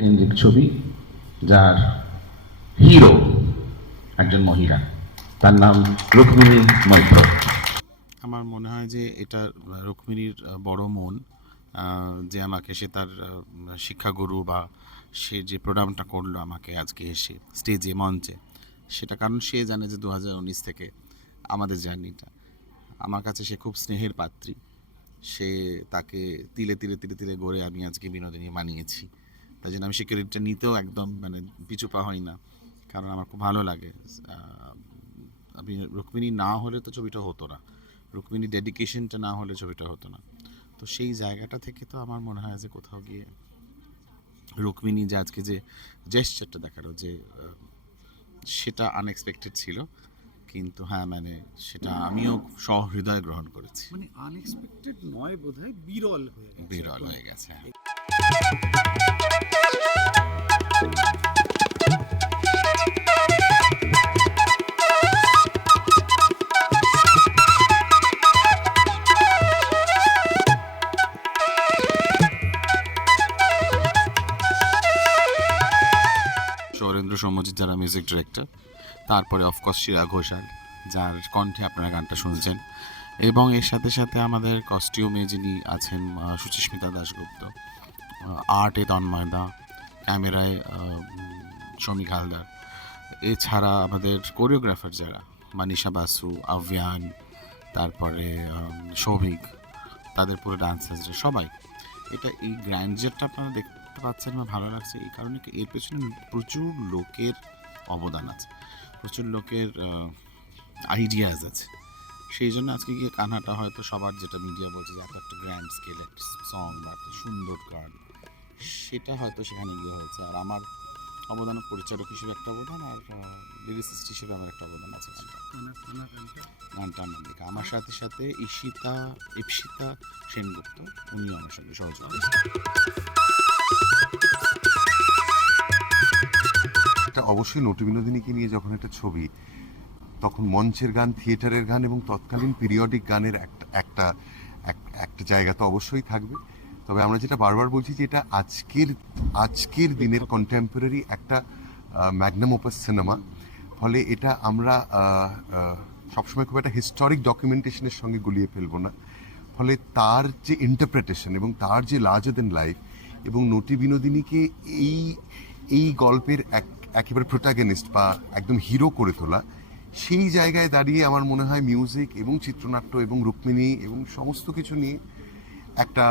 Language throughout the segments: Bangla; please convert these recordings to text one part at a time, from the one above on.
কেন্দ্রিক ছবি, যার হিরো একজন মহিলা। তার নাম রুক্মিণী মৈত্র। আমার মনে হয় যে এটা রুক্মিণীর বড় মন যে আমাকে সে তার শিক্ষাগুরু বা সে যে প্রোগ্রামটা করল আমাকে আজকে এসে স্টেজে মঞ্চে, সেটা কারণ সে জানে যে দু হাজার উনিশ থেকে আমাদের জার্নিটা। আমার কাছে সে খুব স্নেহের পাত্রী। সে তাকে তিলে তিলে তিলে তিলে গড়ে আমি আজকে বিনোদিনী বানিয়েছি তাই জন্য আমি সিকিউরিটিটা নিতেও একদম মানে পিছু পা হই না। কারণ আমার খুব ভালো লাগে। আমি রুক্মিণী না হলে তো ছবিটা হতো না। রুক্মিণী ডেডিকেশনটা না হলে ছবিটা হতো না। তো সেই জায়গাটা থেকে তো আমার মনে হয় যে কোথাও গিয়ে রুক্মিণী যে আজকে যে জেস্টারটা দেখাল যে সেটা আনএক্সপেক্টেড ছিল। কিন্তু হ্যাঁ মানে সেটা আমিও সহৃদয় গ্রহণ করেছি। মানে আনএক্সপেক্টেড নয় বোধহয় বিরল হয়ে বিরল হয়ে গেছে হ্যাঁ। সৌরেন্দ্র সৌম্যজিৎ যারা মিউজিক ডিরেক্টর তারপরে অফকোর্স শিরা ঘোষাল, যার কণ্ঠে আপনারা গানটা শুনছেন। এবং এর সাথে সাথে আমাদের কস্টিউমে যিনি আছেন সুচিস্মিতা দাশগুপ্ত আর্টে তন্ময়দা ক্যামেরায় শমিক হালদার। এছাড়া আমাদের কোরিওগ্রাফার যারা মানিষা বাসু, আভিয়ান, তারপরে সৌভিক তাদের পুরো ডান্সার্সরা সবাই, এটা এই গ্র্যান্ডজারটা আপনারা দেখতে পাচ্ছেন আমার ভালো লাগছে, এই কারণে এর পেছনে প্রচুর লোকের অবদান আছে, প্রচুর লোকের আইডিয়াজ আছে। সেই জন্য আজকে গিয়ে কানাটা হয়তো সবার যেটা মিডিয়া বলছে যে, এত একটা গ্র্যান্ড স্কেল একটা সং বা সুন্দর গান। সেটা হয়তো সেখানে গিয়ে হয়েছে। আর আমার অবদান পরিচালক হিসেবে একটা অবদান আর লিরিসিস্ট হিসেবে আমার একটা অবদান আছে। গানটা? গানটার নাম দেখে আমার সাথে সাথে ঈশিতা ইপসিতা সেনগুপ্ত উনিও আমার সঙ্গে সহযোগী এটা অবশ্যই নটু বিনোদিনীকে নিয়ে যখন একটা ছবি তখন মঞ্চের গান থিয়েটারের গান এবং তৎকালীন পিরিয়ডিক গানের একটা একটা একটা জায়গা তো অবশ্যই থাকবে। তবে আমরা যেটা বারবার বলছি যে এটা আজকের আজকের দিনের কন্টেম্পোরারি একটা ম্যাগনাম ওপাস সিনেমা ফলে এটা আমরা সবসময় খুব একটা হিস্টোরিক ডকুমেন্টেশনের সঙ্গে গুলিয়ে ফেলব না। ফলে তার যে ইন্টারপ্রিটেশন এবং তার যে লার্জার দেন লাইফ এবং নটি বিনোদিনীকে এই এই গল্পের এক, একেবারে প্রোটাগনিস্ট বা একদম হিরো করে তোলা, সেই জায়গায় দাঁড়িয়ে আমার মনে হয় মিউজিক এবং চিত্রনাট্য এবং রুক্মিণী এবং সমস্ত কিছু নিয়ে একটা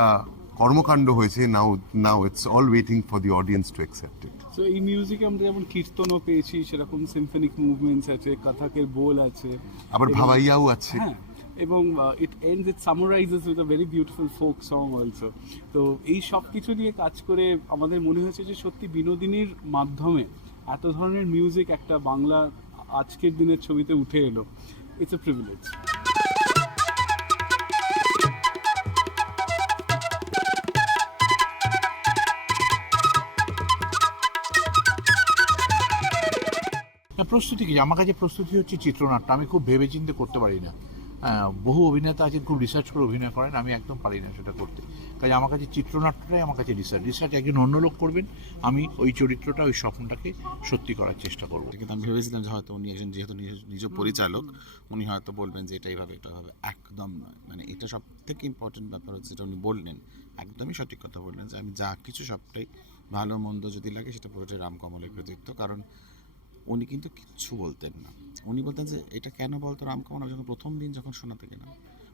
কর্মকাণ্ড হয়েছে now now it's all waiting for the audience to accept it তো এই মিউজিকে আমরা যেমন কীর্তনও পেয়েছি সেরকম সিম্ফনিক মুভমেন্টস আছে কথাকের বোল আছে আবার ভাবাইয়াও আছে। হ্যাঁ এবং it ends it summarises with a very beautiful folk song also তো এই সব কিছু নিয়ে কাজ করে আমাদের মনে হয়েছে যে সত্যি বিনোদিনীর মাধ্যমে এত ধরনের মিউজিক একটা বাংলা আজকের দিনের ছবিতে উঠে এলো। ইটস এ প্রিভিলেজ প্রস্তুতি কি? আমার কাছে প্রস্তুতি হচ্ছে চিত্রনাট্য। আমি খুব ভেবে চিন্তে করতে পারি না বহু অভিনেতা আছেন, খুব রিসার্চ করে অভিনয় করেন, আমি একদম পারি না সেটা করতে। কাজে আমার কাছে চিত্রনাট্যটাই আমার কাছে রিসার্চ রিসার্চ একজন অন্য লোক করবেন, আমি ওই চরিত্রটা, ওই স্বপ্নটাকে সত্যি করার চেষ্টা করব। কিন্তু আমি ভেবেছিলাম যে হয়তো উনি একজন যেহেতু নিজ পরিচালক, উনি হয়তো বলবেন যে এটা এইভাবে, এটা হবে। একদম নয়। মানে এটা সব থেকে ইম্পর্টেন্ট ব্যাপার হচ্ছে যেটা উনি বললেন, একদমই সঠিক কথা বললেন যে আমি যা কিছু সবটাই ভালো, মন্দ যদি লাগে সেটা পুরোটাই রামকমলের কৃতিত্ব কারণ উনি কিন্তু কিচ্ছু বলতেন না। উনি বলতেন যে এটা কেন বলতো রামকমল? আমি যখন প্রথম দিন যখন শোনাতে গেলাম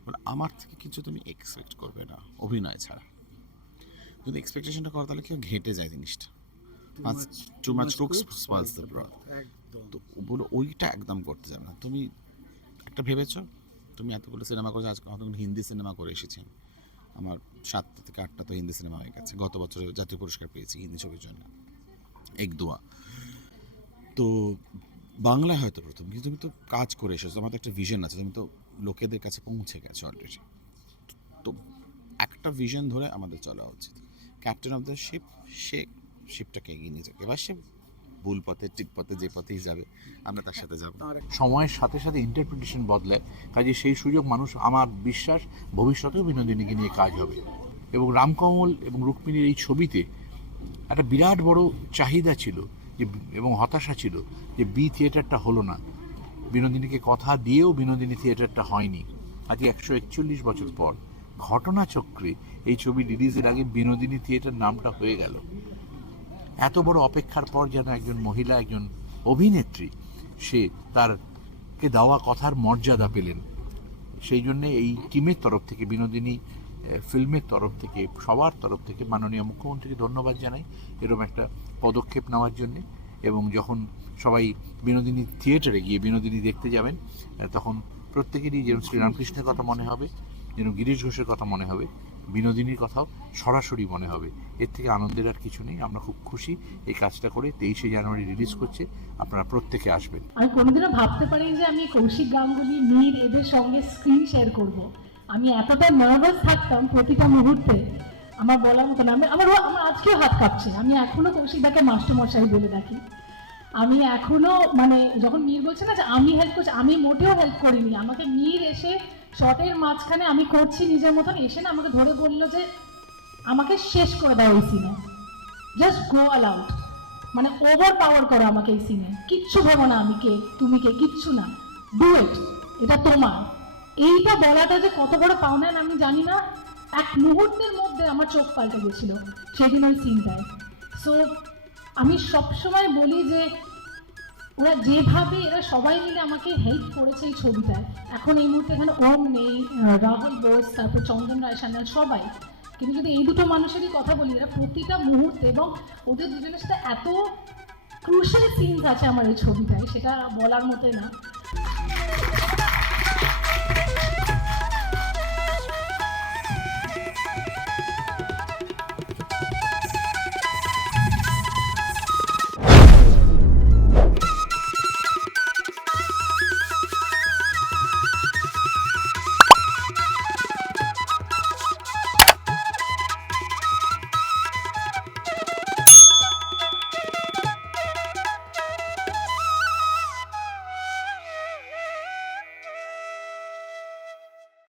বলে আমার থেকে কিছু তুমি এক্সপেক্ট করবে না অভিনয় ছাড়া। যদি এক্সপেকটেশনটা করো তাহলে কেউ ঘেটে যায় জিনিসটা? Too much cooks spoils the broth তো বলো ওইটা একদম করতে যাবে না। তুমি একটা ভেবেছো? তুমি এতগুলো সিনেমা করেছ আজকে কতগুলো হিন্দি সিনেমা করে এসেছি আমার সাতটা থেকে আটটা তো হিন্দি সিনেমা হয়ে গেছে। গত বছর জাতীয় পুরস্কার পেয়েছি হিন্দি ছবির জন্য। এক দোয়া। তো বাংলায় হয়তো প্রথম কিন্তু তুমি তো কাজ করে এসেছ তোমার তো একটা ভিশন আছে তুমি তো লোকেদের কাছে পৌঁছে গেছো অলরেডি তো একটা ভিশন ধরে আমাদের চলা উচিত। ক্যাপ্টেন অফ দ্য শিপ সে শিপটাকে এগিয়ে নিয়ে যাবে এবার সে ভুল পথে ঠিক পথে যে পথেই যাবে আমরা তার সাথে যাব। সময়ের সাথে সাথে ইন্টারপ্রিটেশন বদলায় কাজে সেই সুযোগ মানুষ আমার বিশ্বাস ভবিষ্যতেও বিনোদিনীকে নিয়ে কাজ হবে। এবং রামকমল এবং রুক্মিণীর এই ছবিতে একটা বিরাট বড় চাহিদা ছিল। যে এবং হতাশা ছিল যে বি থিয়েটারটা হলো না। বিনোদিনীকে কথা দিয়েও বিনোদিনী থিয়েটারটা হয়নি। আজ একশো একচল্লিশ বছর পর ঘটনাচক্রে এই ছবি রিলিজের আগে বিনোদিনী থিয়েটার নামটা হয়ে গেল। এত বড় অপেক্ষার পর যেন একজন মহিলা, একজন অভিনেত্রী, সে তার কে দেওয়া কথার মর্যাদা পেলেন। সেই জন্যে এই টিমের তরফ থেকে বিনোদিনী ফিল্মের তরফ থেকে, সবার তরফ থেকে মাননীয় মুখ্যমন্ত্রীকে ধন্যবাদ জানাই এরকম একটা পদক্ষেপ নেওয়ার জন্যে। এবং যখন সবাই বিনোদিনী থিয়েটারে গিয়ে বিনোদিনী দেখতে যাবেন তখন প্রত্যেকেরই যেরকম শ্রীরামকৃষ্ণের কথা মনে হবে, যেন গিরিশ ঘোষের কথা মনে হবে, বিনোদিনীর কথাও সরাসরি মনে হবে। এর থেকে আনন্দের আর কিছু নেই, আমরা খুব খুশি এই কাজটা করে তেইশে জানুয়ারি রিলিজ করছে, আপনারা প্রত্যেকে আসবেন। আমি কোনোদিনও ভাবতে পারিনি যে আমি কৌশিক গাঙ্গুলি, মীর এদের সঙ্গে স্ক্রিন শেয়ার করব। আমি এতটা নার্ভাস থাকতাম প্রতিটা মুহূর্তে। আমার বলার মতো না, আমি আমার আমার আজকেও হাত কাঁপছে। আমি এখনও কৌশিকদাকে মাস্টারমশাই বলে ডাকি। আমি এখনও মানে যখন মীর বলছে না যে আমি হেল্প করছি, আমি মোটেও হেল্প করিনি। আমাকে মীর এসে শটের মাঝখানে আমি করছি নিজের মতন, এসে না আমাকে ধরে বলল যে আমাকে শেষ করে দাও এই সিনে জাস্ট গো অ্যালাউড মানে ওভার পাওয়ার করো আমাকে এই সিনে কিচ্ছু ভেবো না আমি কে, তুমি কে, কিচ্ছু না। ডু ইট এটা তোমার। এইটা বলাটা যে কত বড় পাওনা আমি জানি না। এক মুহূর্তের মধ্যে আমার চোখ পাল্টে গেছিল সেদিন ওই সিনটায়। সো আমি সবসময় বলি যে, ওরা যেভাবে এরা সবাই মিলে আমাকে হেল্প করেছে এই ছবিটায়। এখন এই মুহূর্তে এখানে ওম নেই রাহুল বোস, তারপর চন্দন রায়, সান্যাল, সবাই। কিন্তু যদি এই দুটো মানুষেরই কথা বলি, এরা প্রতিটা মুহূর্তে এবং ওদের দুজনের সাথে এত ক্রুশাল সিনস আছে আমার এই ছবিটায়, সেটা বলার মতোই না।